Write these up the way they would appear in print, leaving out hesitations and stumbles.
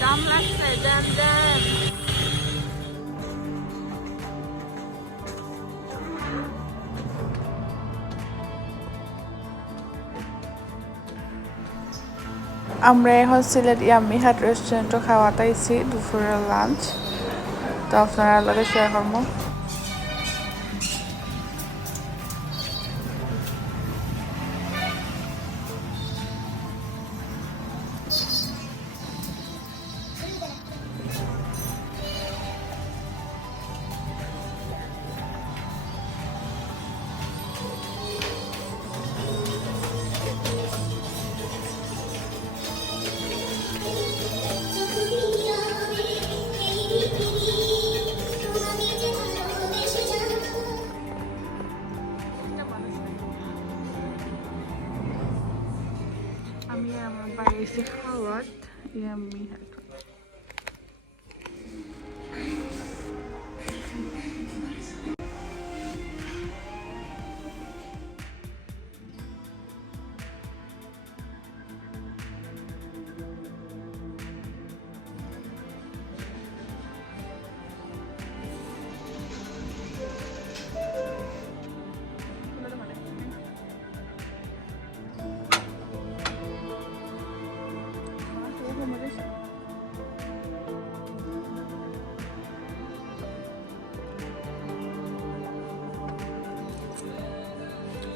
দাম লাগছে দেন দেন। আমরা এখন সিলেট ইয়াম্মি হাট রেস্টুরেন্টে খাওয়াতে আইছি দুপুরের লাঞ্চ, তো আপনারা লগে শেয়ার করবো। আমি আমার বাড়ি এসে খাওয়ার ইয়াম্মি হাট।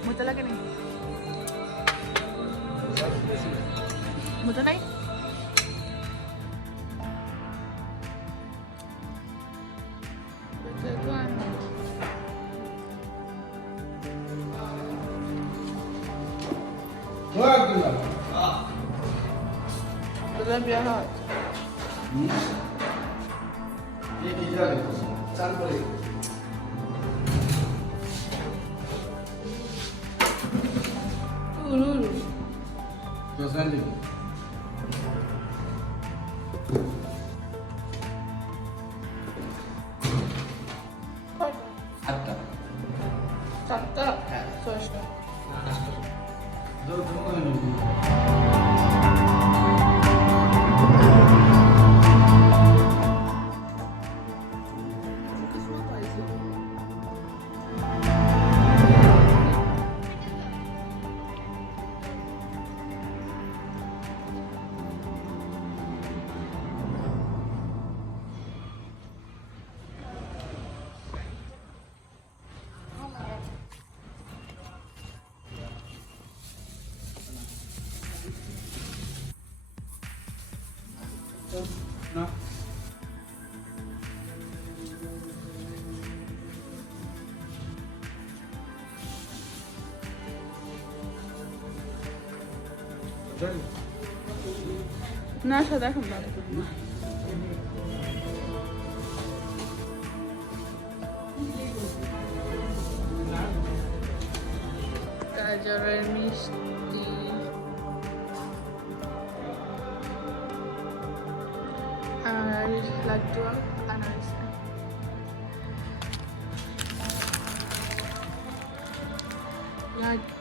Mucho la que ni. Mucho la. No. না সাদা এখন না গাজরের মিষ্টি আর লাড্ডু আনারস laddu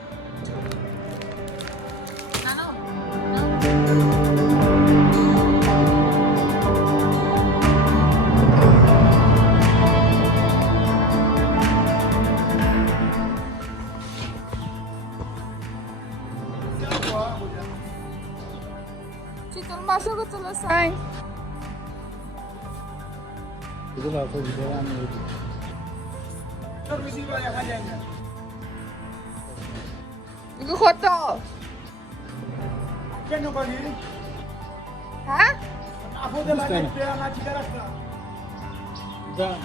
Chicken masuk ke selesai. Itu lah aku di dalam itu. Permisi banyak aja. Itu kotor. Kan kau ni? Hah? Aku dah lagi dia ngaji darah. Dah.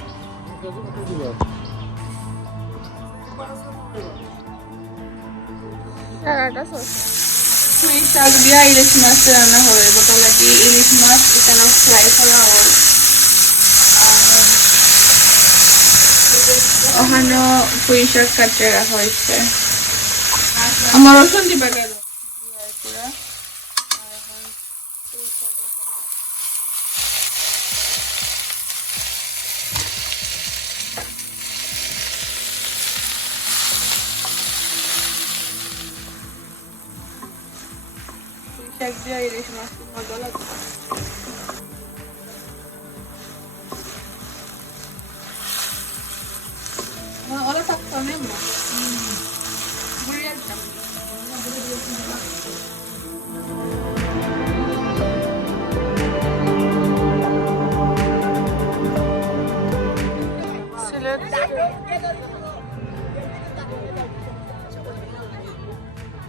Itu juga. Ada sos. পুঁই শাক দিয়া ইলিশ মাছ রান্না হবে, বোতলে কি ইলিশ মাছ এখানে ফ্রাই করা হয়। ওখানে পুঁই শাক কাটে রাখা হয়েছে। আমার রসুন দিবা গেল শাক দিয়ে ইলিশ মাছ মজা লাগে। ওরা থাকতো না ঘুরে আসতাম। সিলেট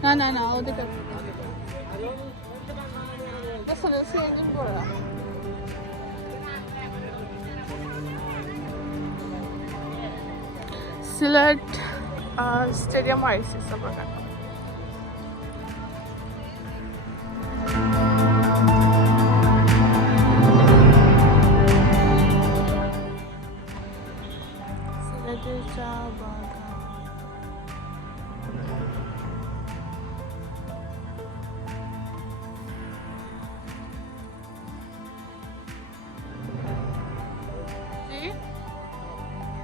না না না ওদিকে আসলে সিএনজি পড়া সিলেট স্টেডিয়াম আইসি সবার সিলেটের চা বাগান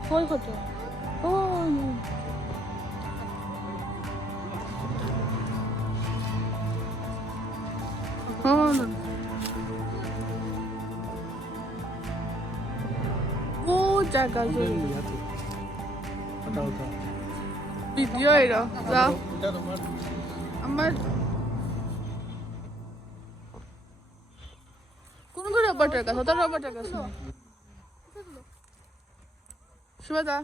কই কত ও ও জায়গা ভিডিও এরা যা আমার কোন কোন রবার্টের কাছে তোর রবার্টের কাছে শুভদা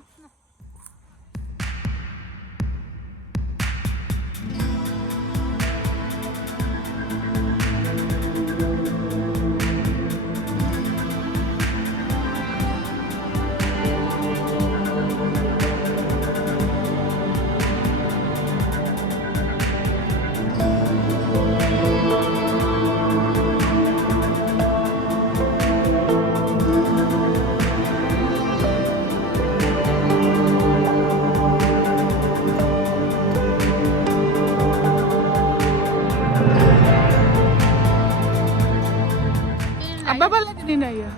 Abba bala lagi na iya.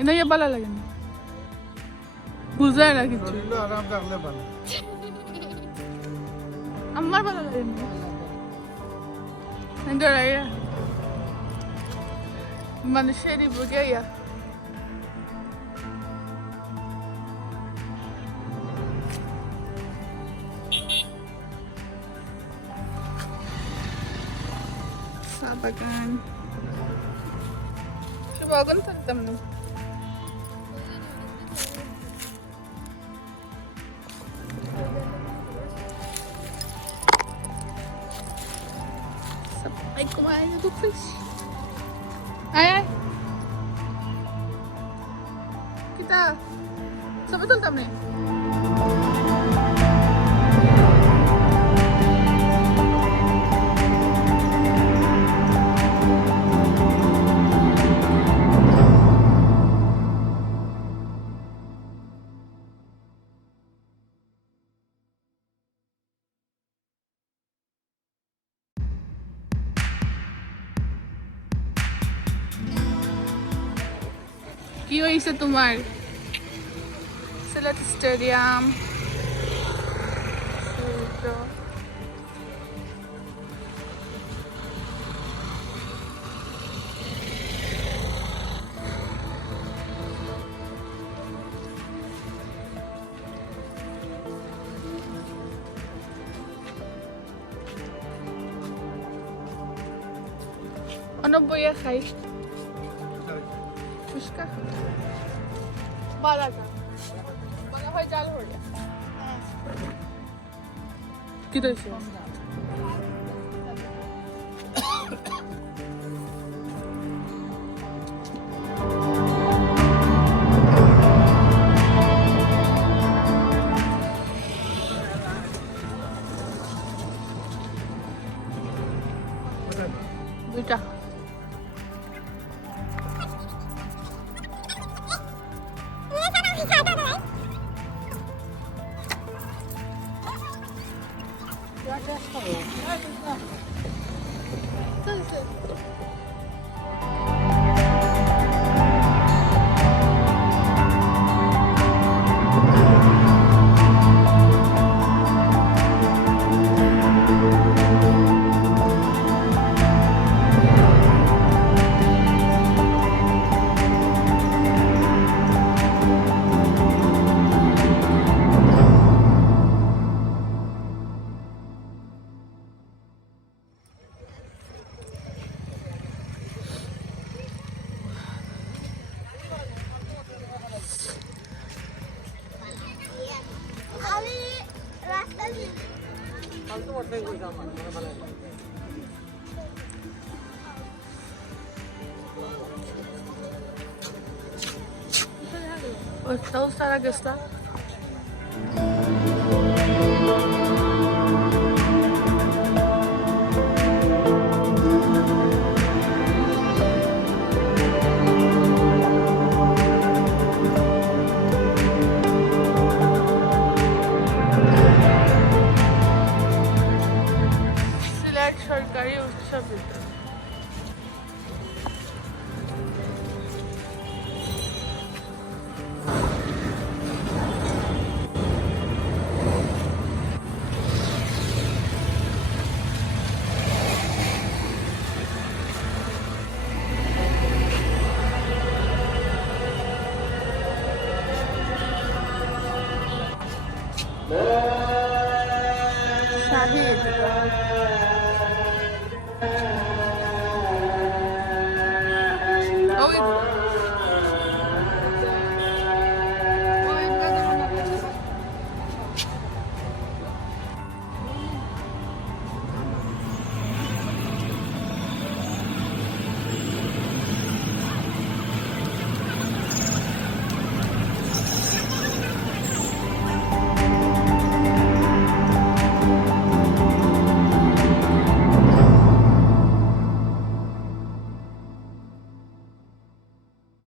Ina iya bala lagi na. Buzay na কিছু. আরাম থাকলে ভালো। Ammar bala lagi na. Endora iya. Manuseri bugaya. Sabagan. Bagan tantam no. Sabay kumain na to fish. Ay. Kita. Sabay tantam ni. কি হইছে তোমার Sylhet stadium ano boya খাই ফুচকা বালা মনে হয় জাল হয়ে কি দিয়েছে দুইটা Tavuslara göster. সিলেট সরকারি উচ্চ বিদ্যালয়। শাহিদ ওই